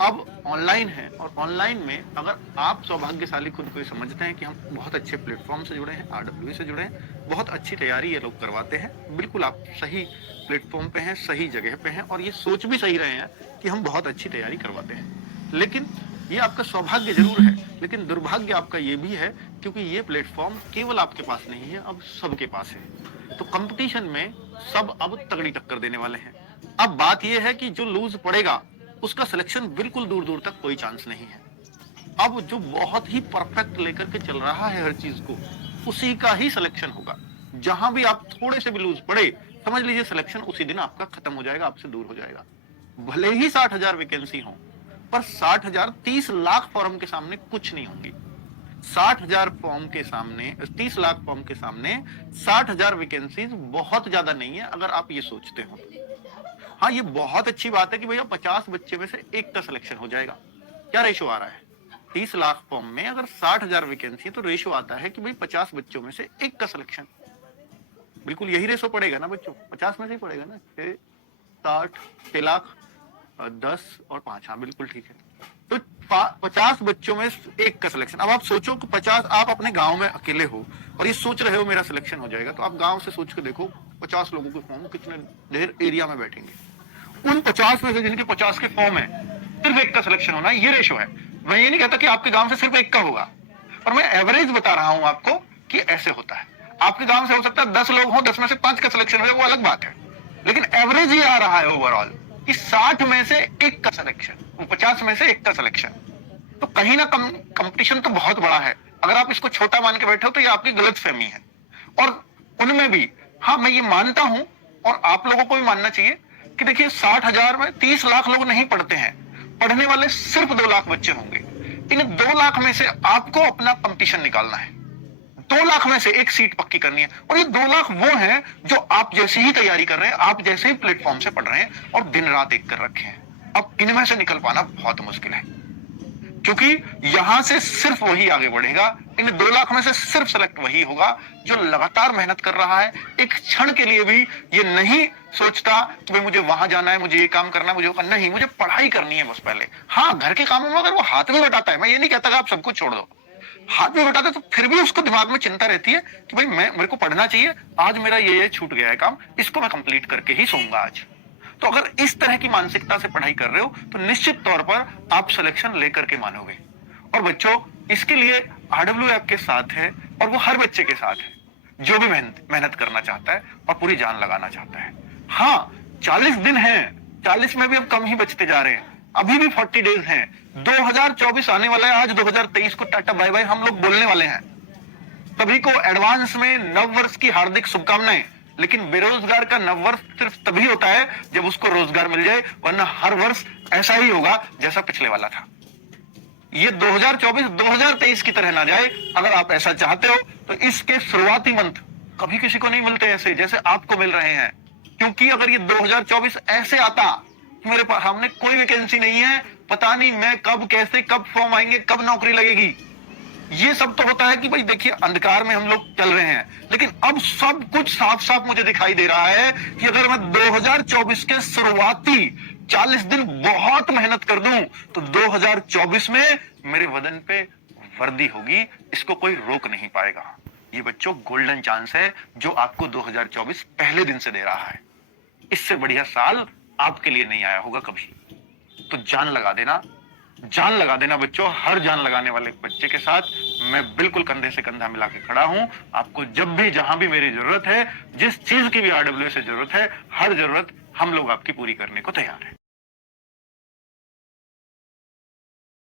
अब ऑनलाइन है और ऑनलाइन में अगर आप सौभाग्यशाली खुद को समझते हैं कि हम बहुत अच्छे प्लेटफॉर्म से जुड़े हैं, आरडब्ल्यू से जुड़े हैं, बहुत अच्छी तैयारी ये लोग करवाते हैं, बिल्कुल आप सही प्लेटफॉर्म पे हैं, सही जगह पे हैं और ये सोच भी सही रहे हैं कि हम बहुत अच्छी तैयारी करवाते हैं। लेकिन ये आपका सौभाग्य जरूर है, लेकिन दुर्भाग्य आपका ये भी है क्योंकि ये प्लेटफॉर्म केवल आपके पास नहीं है, अब सबके पास है। तो कंपटीशन में सब अब तगड़ी टक्कर देने वाले हैं। अब बात यह है कि जो लूज पड़ेगा उसका सिलेक्शन बिल्कुल दूर दूर तक कोई चांस नहीं है। अब जो बहुत ही परफेक्ट लेकर के चल रहा है हर चीज को, उसी का ही सिलेक्शन होगा। जहां भी आप थोड़े से भी लूज पड़े, समझ लीजिए सिलेक्शन उसी दिन आपका खत्म हो जाएगा, आपसे दूर हो जाएगा। भले ही 60,000 वैकेंसी हो, पर 60,000 30 लाख फॉर्म के सामने कुछ नहीं होंगी। 60,000 फॉर्म के सामने, 30 लाख फॉर्म के सामने 60,000 वैकेंसीज बहुत ज्यादा नहीं है, अगर आप ये सोचते हो। हाँ, ये बहुत अच्छी बात है कि भैया 50 बच्चे में से एक का सिलेक्शन हो जाएगा। क्या रेशो आ रहा है? 30 लाख फॉर्म में अगर 60,000 वैकेंसी, तो रेशो आता है कि भाई 50 बच्चों में से एक का सिलेक्शन। बिल्कुल यही रेशो पड़ेगा ना बच्चों, 50 में से ही पड़ेगा ना। 6, 60, 6 लाख, 10 और 5। हाँ बिल्कुल ठीक है। तो 50 बच्चों में एक का सिलेक्शन। अब आप सोचो कि 50, आप अपने गांव में अकेले हो और ये सोच रहे हो मेरा सिलेक्शन हो जाएगा, तो आप गांव से सोच के देखो 50 लोगों के फॉर्म कितने देर एरिया में बैठेंगे। उन 50 में से जिनके 50 के फॉर्म है, सिर्फ एक का सिलेक्शन होना, ये रेशो है। मैं ये नहीं कहता कि आपके गांव से सिर्फ एक का होगा, और मैं एवरेज बता रहा हूं आपको कि ऐसे होता है। आपके गांव से हो सकता है 10 लोग हो, 10 में से 5 का सिलेक्शन हो, वो अलग बात है। लेकिन एवरेज ये आ रहा है ओवरऑल कि 60 में से एक का सिलेक्शन, 50 में से एक का सिलेक्शन। तो कहीं ना कंपटीशन तो बहुत बड़ा है। अगर आप इसको छोटा मान के बैठे हो तो ये आपकी गलत फहमी है। और उनमें भी, हाँ मैं ये मानता हूं और आप लोगों को भी मानना चाहिए कि देखिए 60,000 में 30 लाख लोग नहीं पढ़ते हैं, पढ़ने वाले सिर्फ 2 लाख बच्चे होंगे। इन 2 लाख में से आपको अपना कंपटीशन निकालना है। 2 लाख में से एक सीट पक्की करनी है, और ये 2 लाख वो हैं जो आप जैसी ही तैयारी कर रहे हैं, आप जैसे ही प्लेटफॉर्म से पढ़ रहे हैं और दिन रात एक कर रखे हैं। अब इनमें से निकल पाना बहुत मुश्किल है, क्योंकि यहां से सिर्फ वही आगे बढ़ेगा। इन 2 लाख में से सिर्फ सेलेक्ट वही होगा जो लगातार मेहनत कर रहा है, एक क्षण के लिए भी ये नहीं सोचता कि भाई मुझे वहां जाना है, मुझे ये काम करना है, मुझे वो नहीं, मुझे पढ़ाई करनी है बस पहले। हाँ, घर के कामों में अगर वो हाथ में बटाता है, मैं ये नहीं कहता कि आप सब कुछ छोड़ दो, हाथ में बटाता है तो फिर भी उसको दिमाग में चिंता रहती है कि भाई मेरे को पढ़ना चाहिए, आज मेरा ये छूट गया है काम, इसको मैं कंप्लीट करके ही सोऊंगा आज। तो अगर इस तरह की मानसिकता से पढ़ाई कर रहे हो तो निश्चित तौर पर आप सिलेक्शन लेकर के मानोगे। और बच्चों, इसके लिए आरडब्ल्यू आपके साथ है, और वो हर बच्चे के साथ है जो भी मेहनत करना चाहता है और पूरी जान लगाना चाहता है। हाँ, 40 दिन हैं, 40 में भी अब कम ही बचते जा रहे हैं, अभी भी 40 डेज हैं। 2024 आने वाला है, आज 2023 को टाटा बाय बाय हम लोग बोलने वाले हैं। सभी को एडवांस में नव वर्ष की हार्दिक शुभकामनाएं। लेकिन बेरोजगार का नव वर्ष सिर्फ तभी होता है जब उसको रोजगार मिल जाए, वरना हर वर्ष ऐसा ही होगा जैसा पिछले वाला था। ये 2024 2023 की तरह ना जाए। अगर आप ऐसा चाहते हो तो इसके शुरुआती मंथ कभी किसी को नहीं मिलते ऐसे जैसे आपको मिल रहे हैं। क्योंकि अगर ये 2024 ऐसे आता, मेरे पास सामने कोई वैकेंसी नहीं है, पता नहीं मैं कब, कैसे, कब फॉर्म आएंगे, कब नौकरी लगेगी, ये सब तो होता है कि भाई देखिए अंधकार में हम लोग चल रहे हैं। लेकिन अब सब कुछ साफ साफ मुझे दिखाई दे रहा है कि अगर मैं 2024 के शुरुआती 40 दिन बहुत मेहनत कर दूं तो 2024 में मेरे वतन पे वर्दी होगी, इसको कोई रोक नहीं पाएगा। ये बच्चों गोल्डन चांस है जो आपको 2024 पहले दिन से दे रहा है। इससे बढ़िया साल आपके लिए नहीं आया होगा कभी। तो जान लगा देना, जान लगा देना बच्चों। हर जान लगाने वाले बच्चे के साथ मैं बिल्कुल कंधे से कंधा मिला के खड़ा हूं। आपको जब भी जहां भी मेरी जरूरत है, जिस चीज की भी आरडब्ल्यू से जरूरत है, हर जरूरत हम लोग आपकी पूरी करने को तैयार है।